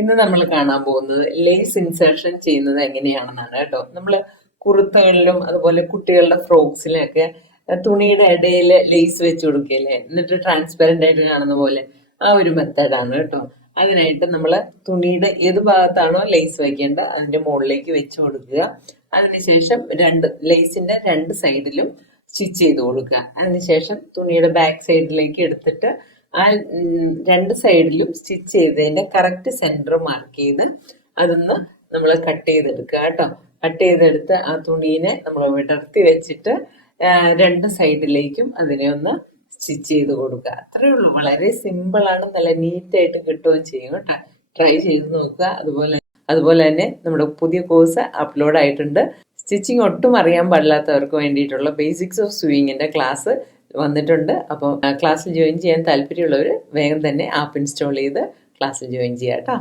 ഇന്ന് നമ്മൾ കാണാൻ പോകുന്നത് ലേസ് ഇൻസേർഷൻ ചെയ്യുന്നത് എങ്ങനെയാണെന്നാണ് കേട്ടോ. നമ്മൾ കുർത്തകളിലും അതുപോലെ കുട്ടികളുടെ ഫ്രോക്സിലൊക്കെ തുണിയുടെ ഇടയിൽ ലേസ് വെച്ച് കൊടുക്കുകയല്ലേ, എന്നിട്ട് ട്രാൻസ്പെറന്റ് ആയിട്ട് കാണുന്ന പോലെ ആ ഒരു മെത്തേഡാണ് കേട്ടോ. അതിനായിട്ട് നമ്മൾ തുണിയുടെ ഏത് ഭാഗത്താണോ ലേസ് വയ്ക്കേണ്ടത് അതിന്റെ മുകളിലേക്ക് വെച്ച് കൊടുക്കുക. അതിനുശേഷം ലേസിന്റെ രണ്ട് സൈഡിലും സ്റ്റിച്ച് ചെയ്ത് കൊടുക്കുക. അതിനുശേഷം തുണിയുടെ ബാക്ക് സൈഡിലേക്ക് എടുത്തിട്ട് ആ രണ്ട് സൈഡിലും സ്റ്റിച്ച് ചെയ്തതിന്റെ കറക്റ്റ് സെന്റർ മാർക്ക് ചെയ്ത് അതൊന്ന് നമ്മൾ കട്ട് ചെയ്തെടുക്കുക കേട്ടോ. കട്ട് ചെയ്തെടുത്ത് ആ തുണീനെ നമ്മൾ വിടർത്തി വെച്ചിട്ട് രണ്ട് സൈഡിലേക്കും അതിനെ ഒന്ന് സ്റ്റിച്ച് ചെയ്ത് കൊടുക്കുക. അത്രയേ ഉള്ളൂ. വളരെ സിമ്പിളാണ്, നല്ല നീറ്റായിട്ട് കിട്ടുകയും ചെയ്യും കേട്ടോ. ട്രൈ ചെയ്ത് നോക്കുക. അതുപോലെ തന്നെ നമ്മുടെ പുതിയ കോഴ്സ് അപ്ലോഡ് ആയിട്ടുണ്ട്. സ്റ്റിച്ചിങ് ഒട്ടും അറിയാൻ പാടില്ലാത്തവർക്ക് വേണ്ടിയിട്ടുള്ള ബേസിക്സ് ഓഫ് സ്വിങ്ങിന്റെ ക്ലാസ് വന്നിട്ടുണ്ട്. അപ്പോൾ ക്ലാസ്സിൽ ജോയിൻ ചെയ്യാൻ താല്പര്യമുള്ളവർ വേഗം തന്നെ ആപ്പ് ഇൻസ്റ്റാൾ ചെയ്ത് ക്ലാസ്സിൽ ജോയിൻ ചെയ്യാം കേട്ടോ.